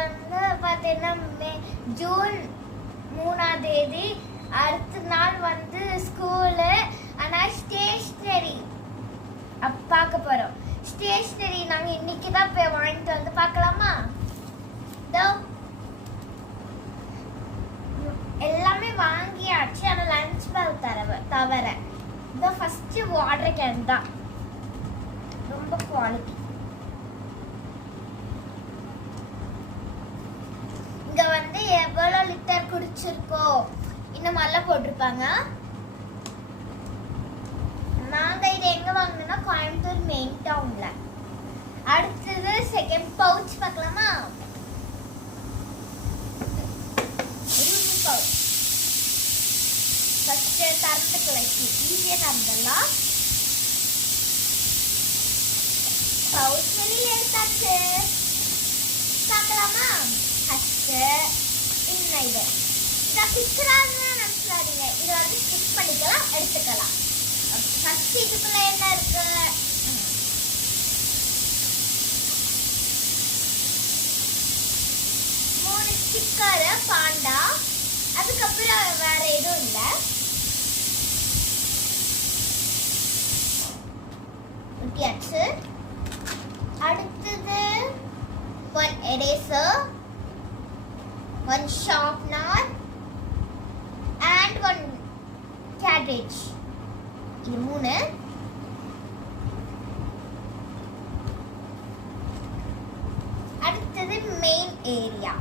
வந்து பார்த்தீங்கன்னா ஜூன் 3ஆம் தேதி அடுத்த நாள் வந்து ஸ்கூலு. ஆனால் ஸ்டேஷ்னரி பார்க்க போகிறோம். ஸ்டேஷ்னரி நாங்கள் இன்னைக்கு தான் போய் வாங்கிட்டு வந்து பார்க்கலாமா? எல்லாமே வாங்கியாச்சு. ஆனால் லஞ்ச் பேக் தவிர இந்த ஃபஸ்ட்டு வாட்டர் கேன் தான் ரொம்ப குவாலிட்டி. இங்க வந்து எவ்வளவு லிட்டர் குடிச்சிருக்கோ இந்த மாதிரிலாம் போட்டிருப்பாங்க. நாங்க இது எங்க வாங்கினோம்னா கோயம்புத்தூர் மெயின் டவுன்ல. அடுத்தது செகண்ட் பவுச் பார்க்கலாமா? ஃபர்ஸ்ட் திறந்துக்கலாம். ஈஸியா திறந்துடலாம். பவுச் வெளியே எடுத்தாச்சு. பார்க்கலாமா? ஃபர்ஸ்ட் இன்னும் இது இதை பிக்சராக நினச்சிடாதீங்க. இதை வந்து ஸ்டிக் பண்ணிக்கலாம், எடுத்துக்கலாம். ஃபர்ஸ்ட் இதுக்குள்ள என்ன இருக்கு? 3 ஸ்டிக்கர் பாண்டா. அதுக்கப்புறம் வேற எதுவும் இல்லை. ஒட்டியாச்சு. அடுத்தது 1 eraser, 1 sharpener and 1 cartridge. இது 3. அடுத்தது மெயின் ஏரியா.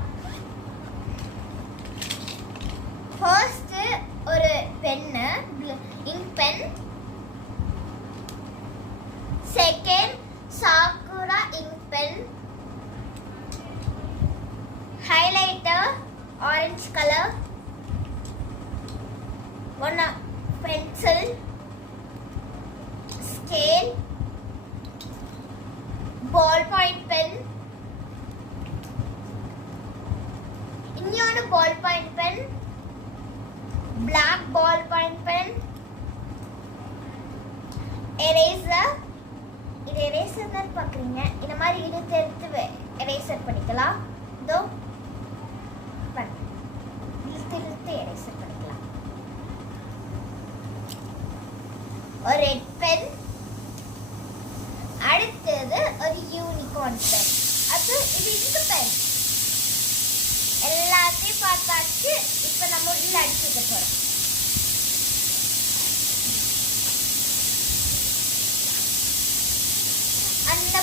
ஃபர்ஸ்ட் ஒரு pen, ink pen. Second Sakura ink pen. Highlighter orange color, 1 pencil, scale, ballpoint pen, இன்னொரு ballpoint pen, black ballpoint pen, eraser. இது eraser தான் பார்க்குறீங்க. இந்த மாதிரி எடுத்து eraser பண்ணிக்கலாம். இதோ eraser பண்ணிக்கலாம். ஒரு ரெட் பென். அடுத்தது ஒரு யூனிகார்ன் பென். அது இது இந்த பென். எல்லாத்தையும் பார்த்தாச்சு. இப்போ நம்ம உள்ள அடிச்சுக்க போறோம். அந்த